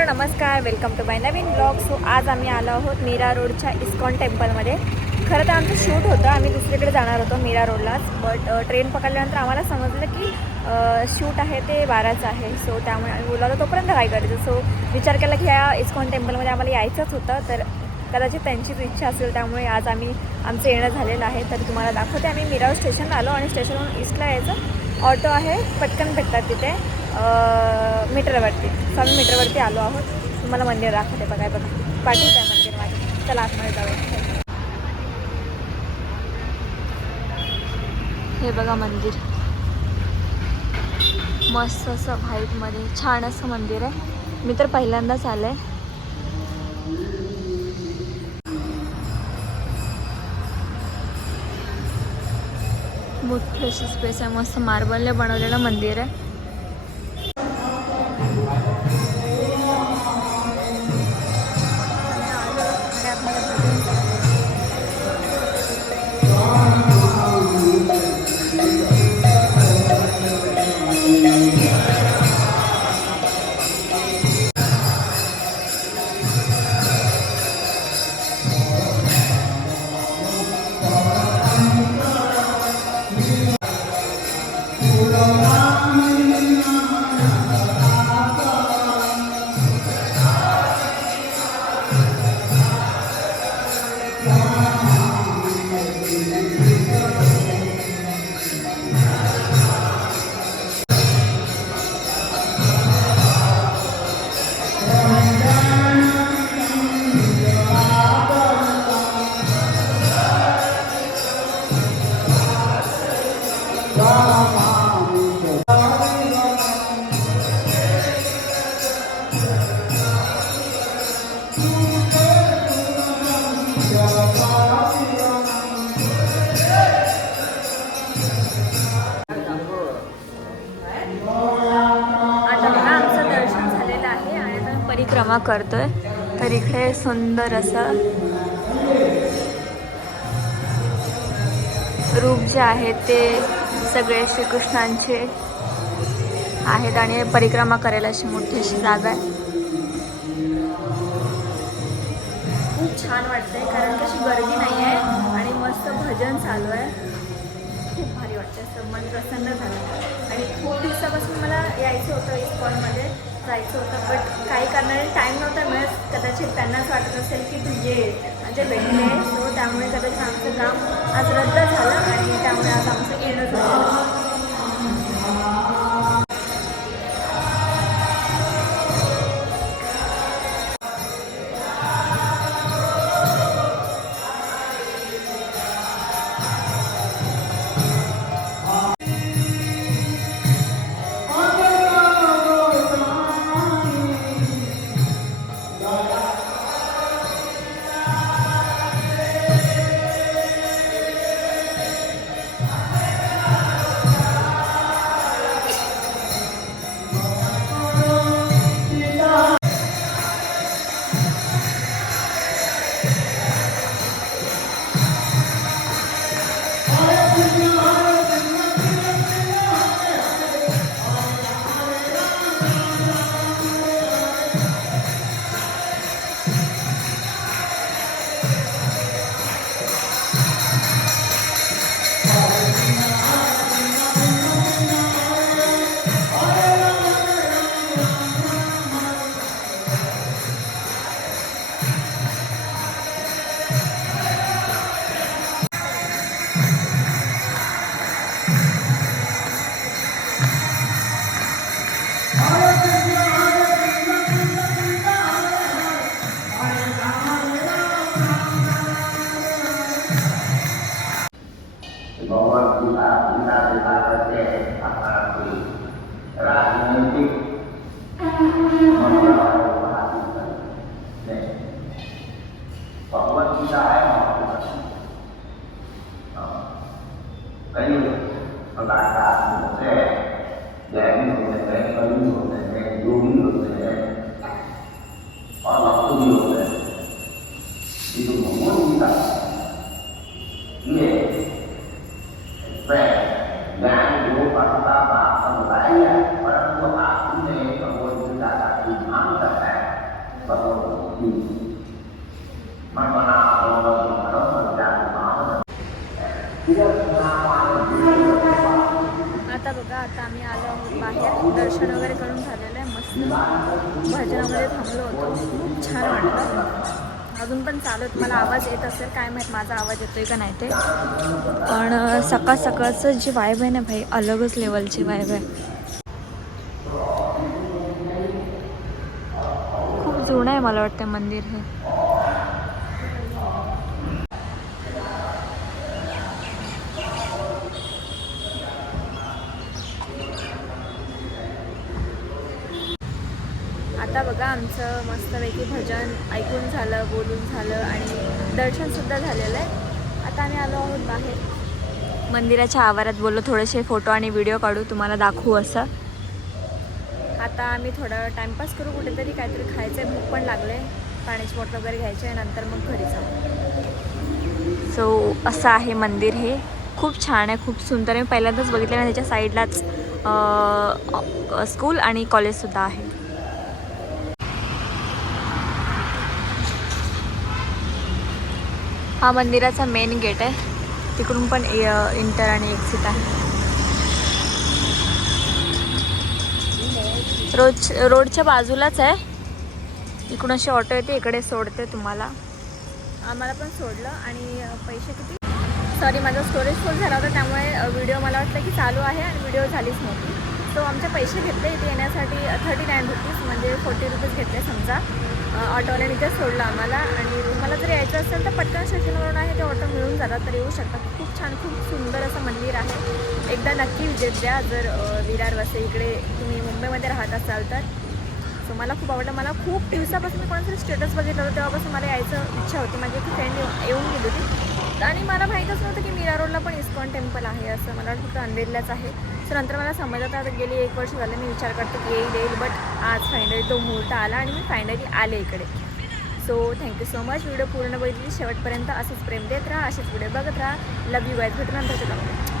Hello नमस्कार, welcome to my नवीन blog. So आज आम्ही आलो आहोत मीरा रोडच्या इस्कॉन टेम्पलमध्ये. खरं तर आमचं शूट होतं, आम्ही दुसरीकडे जाणार होतो मीरा रोडलाच. बट ट्रेन पकडल्यानंतर आम्हाला समजलं की शूट आहे ते 12चं आहे. सो त्यामुळे आम्ही बोलावलं तोपर्यंत काय करायचं. सो विचार केला की ह्या इस्कॉन टेम्पलमध्ये आम्हाला यायचंच होतं, तर कदाचित त्यांचीच इच्छा असेल, त्यामुळे आज आमचं येणं झालेलं आहे. तर तुम्हाला दाखवते. आम्ही मीरा रोड स्टेशनला आलो आणि स्टेशनवरून ईस्टला यायचं ऑटो आहे, पटकन भेटतात तिथे मीटरवरती. सो आम्ही मीटरवरती आलो आहोत. तुम्हाला मंदिर दाखवते. बघा पाठीच आहे मंदिर माझं. चला आतमध्ये जाऊया. हे बघा मंदिर, मस्त असं व्हाईटमध्ये छान असं मंदिर आहे. मी तर पहिल्यांदाच आले आहे. मोठी अशी स्पेस आहे, मस्त मार्बलने बनवलेलं मंदिर आहे. परिक्रमा करतोय. तर इकडे सुंदर असं रूप जे आहे ते सगळे श्रीकृष्णांचे आहेत आणि परिक्रमा करायला अशी मोठी अशी जागा आहे. खूप छान वाटतंय कारण की अशी गर्दी नाही आहे आणि मस्त भजन चालू आहे. खूप भारी वाटतं, असं मन प्रसन्न झालं. आणि खूप दिवसापासून मला यायचं होतं, इस्कॉनमध्ये जायचं होतं, बट काही कारणाने टाईम नव्हता मिळत. कदाचित त्यांनाच वाटत असेल की तू ये म्हणजे भेटले. सो त्यामुळे कदाचित आमचं काम आज रद्द झालं आणि त्यामुळे आज आमचं येणं झालं. Orang tua aku ni, kalau kita tak imam tak आता बघा, आता आम्ही आलो आहोत बाहेर. दर्शन वगैरे करून झालेलं आहे. मस्त भजनामध्ये थांबलो होतो. खूप छान वाटलं. अजून पण चालू आहे. मला आवाज येत असेल, काय माहीत माझा आवाज येतोय का नाही ते. पण सकाळ सकाळचं जी वाईब आहे ना भाई, अलगच लेवलची वाईब आहे. खूप जुनं आहे मला वाटतं मंदिर हे. आता बघा, आमचं मस्तपैकी भजन ऐकून झालं, बोलून झालं आणि दर्शनसुद्धा झालेलं आहे. आता आम्ही आलो आहोत बाहेर मंदिराच्या आवारात. बोललो थोडेसे फोटो आणि व्हिडिओ काढू, तुम्हाला दाखवू असं. आता आम्ही थोडं टाईमपास करू, कुठेतरी काहीतरी खायचं आहे, भूक पण लागले. पाण्याची बॉटल वगैरे घ्यायची आहे, नंतर मग घरी जाऊ. सो असं आहे मंदिर हे. खूप छान आहे, खूप सुंदर आहे. पहिल्यांदाच बघितलं ना. त्याच्या साईडलाच स्कूल आणि कॉलेजसुद्धा आहे. हा मंदिराचा मेन गेट आहे. तिकडून पण इंटर आणि एक्झिट आहे. रोडच्या बाजूलाच आहे. इकडून अशी ऑटो येते, इकडे सोडते तुम्हाला. आम्हाला पण सोडलं. आणि पैसे किती, सॉरी माझा स्टोरेज फुल झाला होता, त्यामुळे व्हिडिओ मला वाटलं की चालू आहे आणि व्हिडिओ झालीच नव्हती. सो आमचे पैसे घेतले इथे येण्यासाठी 39 रुपीज, म्हणजे 40 रुपीज घेतले समजा. ऑटोवाल्याने इथे सोडलं आम्हाला. आणि तुम्हाला जर यायचं असेल तर पटकन स्टेशनवरून आहे ते ऑटो मिळून जातात, तर येऊ शकतात. खूप छान, खूप सुंदर असं मंदिर आहे. एकदा नक्की विजिट द्या जर विरार वसई इकडे तुम्ही मुंबईमध्ये राहत असाल तर. सो मला खूप आवडलं. मला खूप दिवसापासून मी कोणातरी स्टेटस बघितलं होतं, तेव्हापासून मला यायचं इच्छा होती. माझी एक फ्रेंड येऊन गेली होती आणि मला माहीतच नव्हतं की मीरा रोडला पण इस्कॉन टेम्पल आहे असं. मला वाटतं फक्त अंधेरीलाच आहे. सो नंतर मला समजत आता गेली 1 वर्ष झालं मी विचार करते की येईल, बट आज फायनली तो मुहूर्त आला आणि मी फायनली आले इकडे. So thank you so much. Video पूर्ण बघितली शेवटपर्यंत. असंच प्रेम देत राहा, असेच व्हिडिओ बघत राहा. लव यू गाईज. भेटू नंतरच्या ब्लॉगमध्ये.